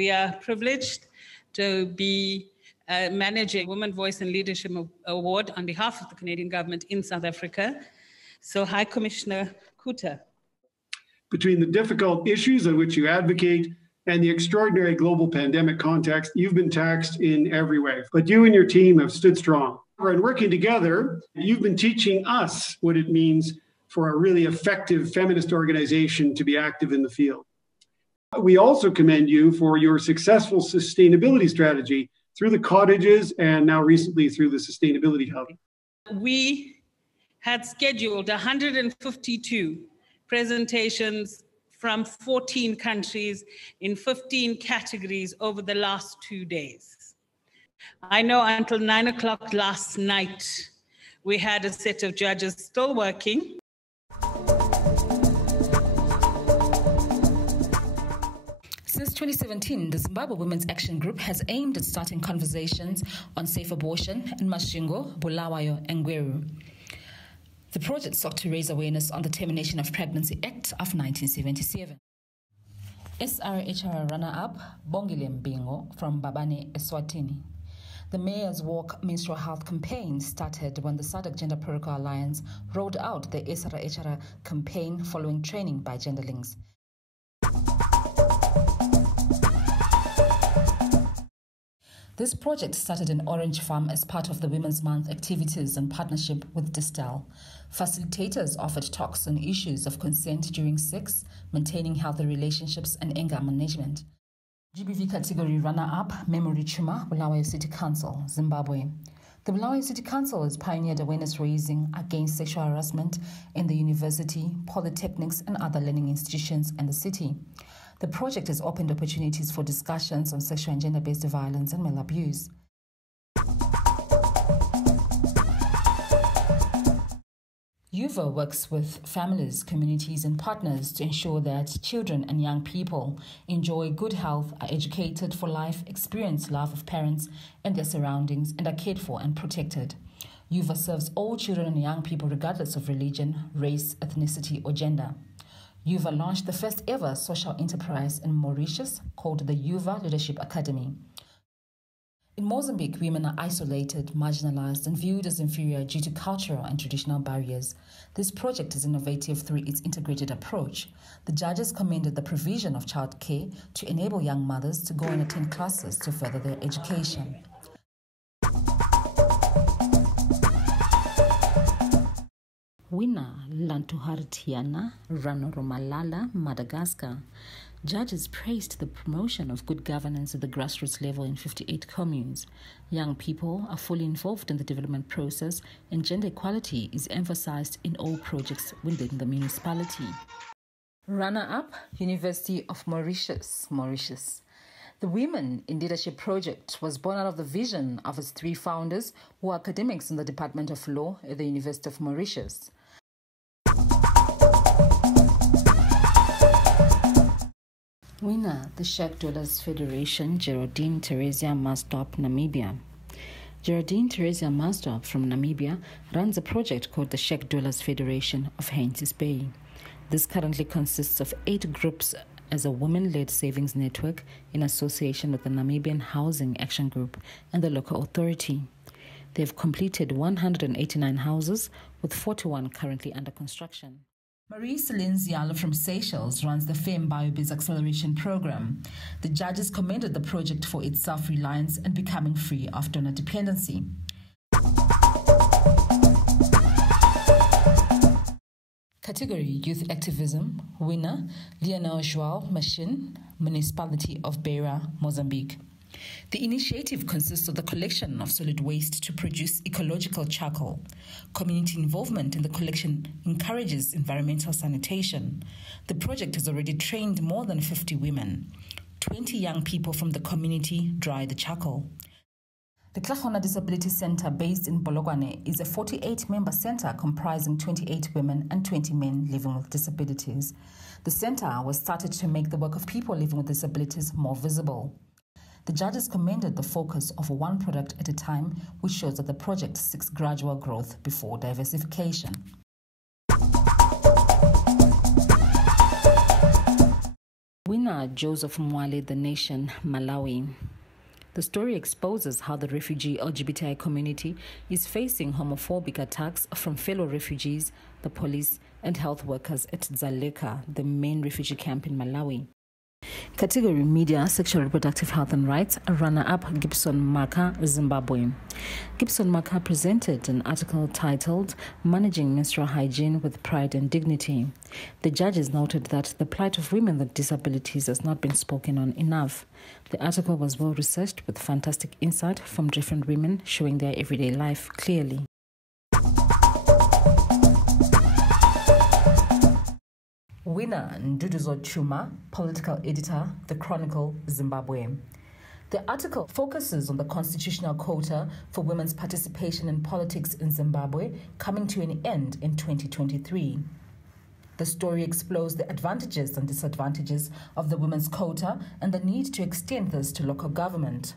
We are privileged to be managing Women Voice and Leadership Award on behalf of the Canadian government in South Africa. So, High Commissioner Kuta. Between the difficult issues on which you advocate and the extraordinary global pandemic context, you've been taxed in every way. But you and your team have stood strong. And working together, you've been teaching us what it means for a really effective feminist organization to be active in the field. We also commend you for your successful sustainability strategy through the cottages and now recently through the Sustainability Hub. We had scheduled 152 presentations from 14 countries in 15 categories over the last 2 days. I know until 9 o'clock last night, we had a set of judges still working. Since 2017, the Zimbabwe Women's Action Group has aimed at starting conversations on safe abortion in Masvingo, Bulawayo, and Gweru. The project sought to raise awareness on the Termination of Pregnancy Act of 1977. SRHR runner-up Bongile Mbingo from Babane, Eswatini. The Mayor's Walk Menstrual Health campaign started when the SADC Gender Protocol Alliance rolled out the SRHR campaign following training by Genderlings. This project started in Orange Farm as part of the Women's Month activities in partnership with Distel. Facilitators offered talks on issues of consent during sex, maintaining healthy relationships, and anger management. GBV category runner-up, Memory Chuma, Bulawayo City Council, Zimbabwe. The Bulawayo City Council has pioneered awareness raising against sexual harassment in the university, polytechnics, and other learning institutions in the city. The project has opened opportunities for discussions on sexual and gender-based violence and male abuse. UVA works with families, communities, and partners to ensure that children and young people enjoy good health, are educated for life, experience love of parents and their surroundings, and are cared for and protected. UVA serves all children and young people regardless of religion, race, ethnicity, or gender. UVA launched the first ever social enterprise in Mauritius called the UVA Leadership Academy. In Mozambique, women are isolated, marginalized, and viewed as inferior due to cultural and traditional barriers. This project is innovative through its integrated approach. The judges commended the provision of childcare to enable young mothers to go and attend classes to further their education. Winner Lantuhartiana Ranoromalala, Madagascar. Judges praised the promotion of good governance at the grassroots level in 58 communes. Young people are fully involved in the development process, and gender equality is emphasized in all projects within the municipality. Runner-up, University of Mauritius. The Women in Leadership Project was born out of the vision of its three founders, who are academics in the Department of Law at the University of Mauritius. Winner, the Sheikh Dollars Federation, Geraldine Teresia Mastop, Namibia. Geraldine Teresia Mastop from Namibia runs a project called the Sheikh Dollars Federation of Haines Bay. This currently consists of 8 groups as a women-led savings network in association with the Namibian Housing Action Group and the local authority. They have completed 189 houses, with 41 currently under construction. Marie-Céline Zialo from Seychelles runs the FEM BioBiz Acceleration Program. The judges commended the project for its self-reliance and becoming free of donor dependency. Category Youth Activism. Winner, Leonel João Machin, Municipality of Beira, Mozambique. The initiative consists of the collection of solid waste to produce ecological charcoal. Community involvement in the collection encourages environmental sanitation. The project has already trained more than 50 women. 20 young people from the community dry the charcoal. The Klahona Disability Center, based in Polokwane, is a 48-member center comprising 28 women and 20 men living with disabilities. The center was started to make the work of people living with disabilities more visible. The judges commended the focus of one product at a time, which shows that the project seeks gradual growth before diversification. Wina Joseph Mwale, The Nation, Malawi. The story exposes how the refugee LGBTI community is facing homophobic attacks from fellow refugees, the police, and health workers at Dzaleka, the main refugee camp in Malawi. Category Media, Sexual Reproductive Health and Rights, runner-up Gibson Maka, Zimbabwe. Gibson Maka presented an article titled Managing Menstrual Hygiene with Pride and Dignity. The judges noted that the plight of women with disabilities has not been spoken on enough. The article was well researched with fantastic insight from different women showing their everyday life clearly. Winner Nduduzo Chuma, political editor, The Chronicle, Zimbabwe. The article focuses on the constitutional quota for women's participation in politics in Zimbabwe coming to an end in 2023. The story explores the advantages and disadvantages of the women's quota and the need to extend this to local government.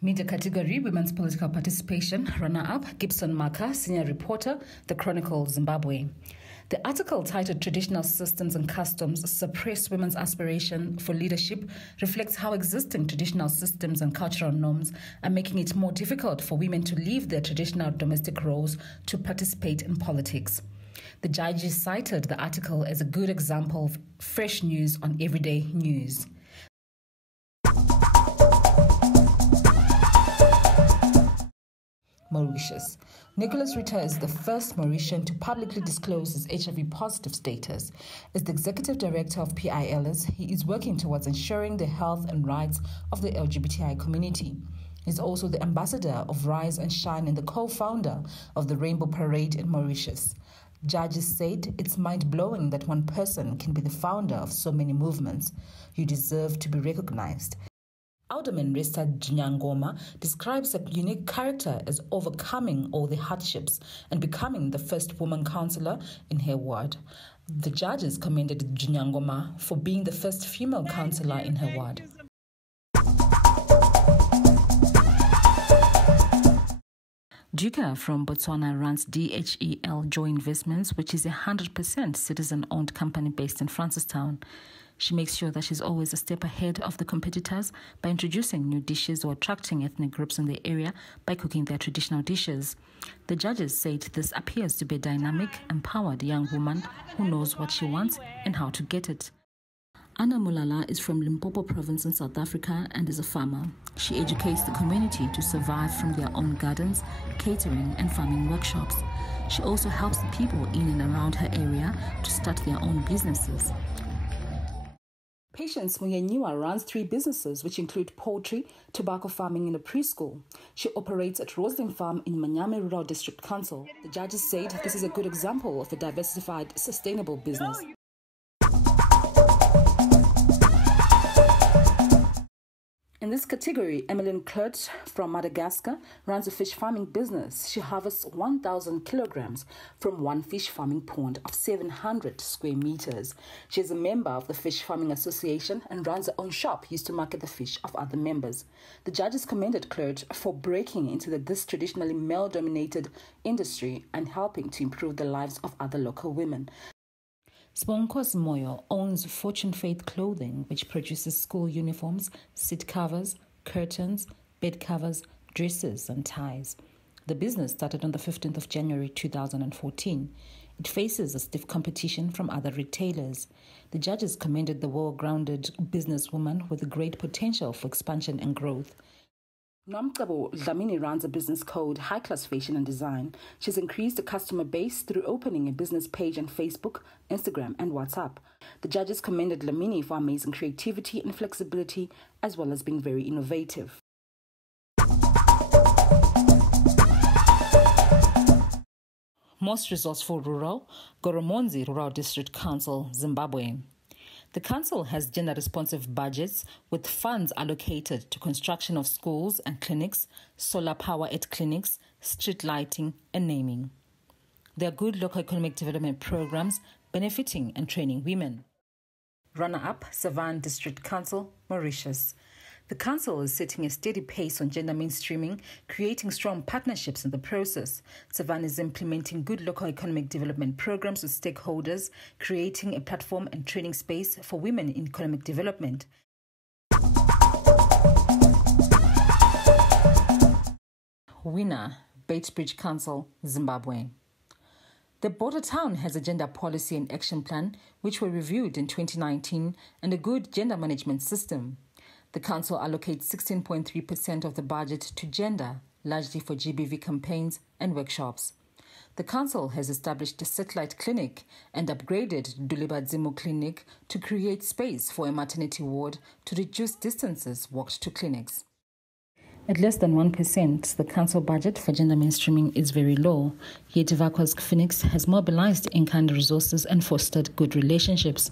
Media category, Women's Political Participation, runner-up, Gibson Maka, senior reporter, The Chronicle, Zimbabwe. The article titled Traditional Systems and Customs Suppress Women's Aspiration for Leadership reflects how existing traditional systems and cultural norms are making it more difficult for women to leave their traditional domestic roles to participate in politics. The judges cited the article as a good example of fresh news on everyday news. Mauritius. Nicholas Ritter is the first Mauritian to publicly disclose his HIV-positive status. As the executive director of PILS, he is working towards ensuring the health and rights of the LGBTI community. He's also the ambassador of Rise and Shine and the co-founder of the Rainbow Parade in Mauritius. Judges said it's mind-blowing that one person can be the founder of so many movements. You deserve to be recognized. Alderman Resta Jinyangoma describes a unique character as overcoming all the hardships and becoming the first woman councillor in her ward. The judges commended Jinyangoma for being the first female councillor in her ward. Duka from Botswana runs DHEL Joy Investments, which is a 100% citizen-owned company based in Francistown. She makes sure that she's always a step ahead of the competitors by introducing new dishes or attracting ethnic groups in the area by cooking their traditional dishes. The judges said this appears to be a dynamic, empowered young woman who knows what she wants and how to get it. Anna Mulala is from Limpopo province in South Africa and is a farmer. She educates the community to survive from their own gardens, catering and farming workshops. She also helps the people in and around her area to start their own businesses. Patience Muyenyua runs 3 businesses, which include poultry, tobacco farming, and a preschool. She operates at Roslyn Farm in Manyame Rural District Council. The judges said this is a good example of a diversified, sustainable business. In this category, Emmeline Kurt from Madagascar runs a fish farming business. She harvests 1,000 kilograms from one fish farming pond of 700 square meters. She is a member of the Fish Farming Association and runs her own shop used to market the fish of other members. The judges commended Kurt for breaking into this traditionally male-dominated industry and helping to improve the lives of other local women. Sponkos Moyo owns Fortune Faith Clothing, which produces school uniforms, seat covers, curtains, bed covers, dresses, and ties. The business started on the 15th of January 2014. It faces a stiff competition from other retailers. The judges commended the well-grounded businesswoman with great potential for expansion and growth. Nomcabo Dlamini runs a business called High Class Fashion and Design. She's increased the customer base through opening a business page on Facebook, Instagram, and WhatsApp. The judges commended Dlamini for amazing creativity and flexibility, as well as being very innovative. Most resourceful rural, Goromonzi Rural District Council, Zimbabwe. The council has gender-responsive budgets with funds allocated to construction of schools and clinics, solar power at clinics, street lighting, and naming. There are good local economic development programs benefiting and training women. Runner-up, Savannah District Council, Mauritius. The Council is setting a steady pace on gender mainstreaming, creating strong partnerships in the process. Savannah is implementing good local economic development programs with stakeholders, creating a platform and training space for women in economic development. Winner, Batesbridge Council, Zimbabwe. The border town has a gender policy and action plan which were reviewed in 2019 and a good gender management system. The council allocates 16.3% of the budget to gender, largely for GBV campaigns and workshops. The council has established a satellite clinic and upgraded Duliba Dzimu Clinic to create space for a maternity ward to reduce distances walked to clinics. At less than 1%, the council budget for gender mainstreaming is very low, yet Vakwa's Phoenix has mobilized in-kind resources and fostered good relationships.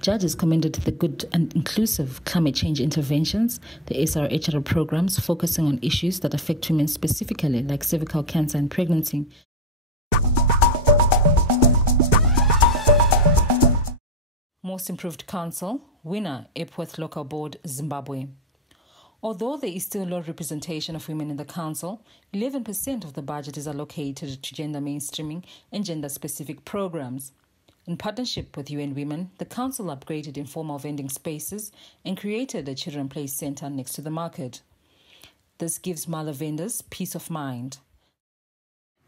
Judges commended the good and inclusive climate change interventions, the SRHR programs focusing on issues that affect women specifically, like cervical cancer and pregnancy. Most Improved Council, winner, Epworth Local Board, Zimbabwe. Although there is still low representation of women in the council, 11% of the budget is allocated to gender mainstreaming and gender-specific programs. In partnership with UN Women, the council upgraded informal vending spaces and created a children play center next to the market. This gives mother vendors peace of mind.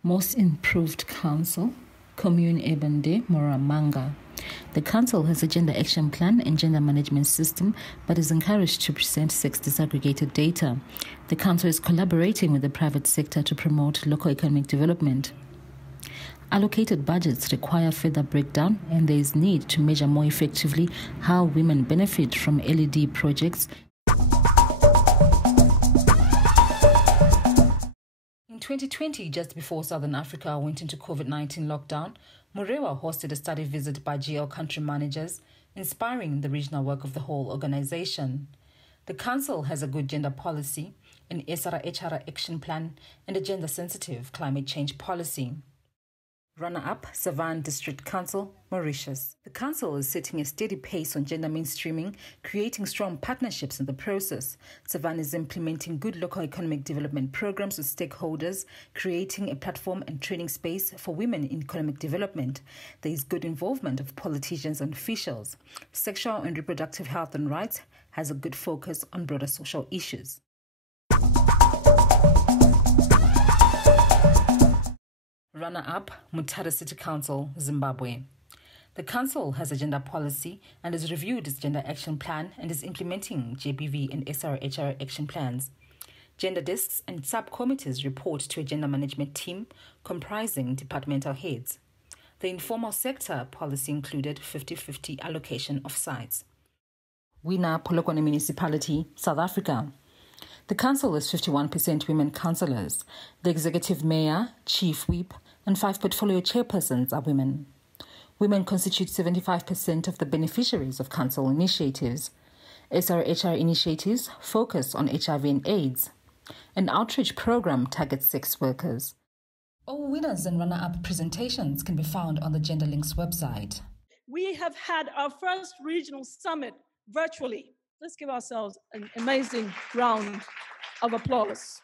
Most Improved Council, Commune Ebende Moramanga. The council has a gender action plan and gender management system, but is encouraged to present sex disaggregated data. The council is collaborating with the private sector to promote local economic development. Allocated budgets require further breakdown, and there is need to measure more effectively how women benefit from LED projects. In 2020, just before Southern Africa went into COVID-19 lockdown, Murewa hosted a study visit by GL country managers, inspiring the regional work of the whole organization. The council has a good gender policy, an SRHR action plan, and a gender-sensitive climate change policy. Runner-up, Savannah District Council, Mauritius. The council is setting a steady pace on gender mainstreaming, creating strong partnerships in the process. Savannah is implementing good local economic development programs with stakeholders, creating a platform and training space for women in economic development. There is good involvement of politicians and officials. Sexual and reproductive health and rights has a good focus on broader social issues. Runner-up, Mutare City Council, Zimbabwe. The council has a gender policy and has reviewed its gender action plan and is implementing JBV and SRHR action plans. Gender desks and subcommittees report to a gender management team comprising departmental heads. The informal sector policy included 50-50 allocation of sites. Winner, Polokwane Municipality, South Africa. The council is 51% women councillors. The executive mayor, chief whip, and 5 portfolio chairpersons are women. Women constitute 75% of the beneficiaries of council initiatives. SRHR initiatives focus on HIV and AIDS. An outreach program targets sex workers. All winners and runner-up presentations can be found on the GenderLinks website. We have had our first regional summit virtually. Let's give ourselves an amazing round of applause.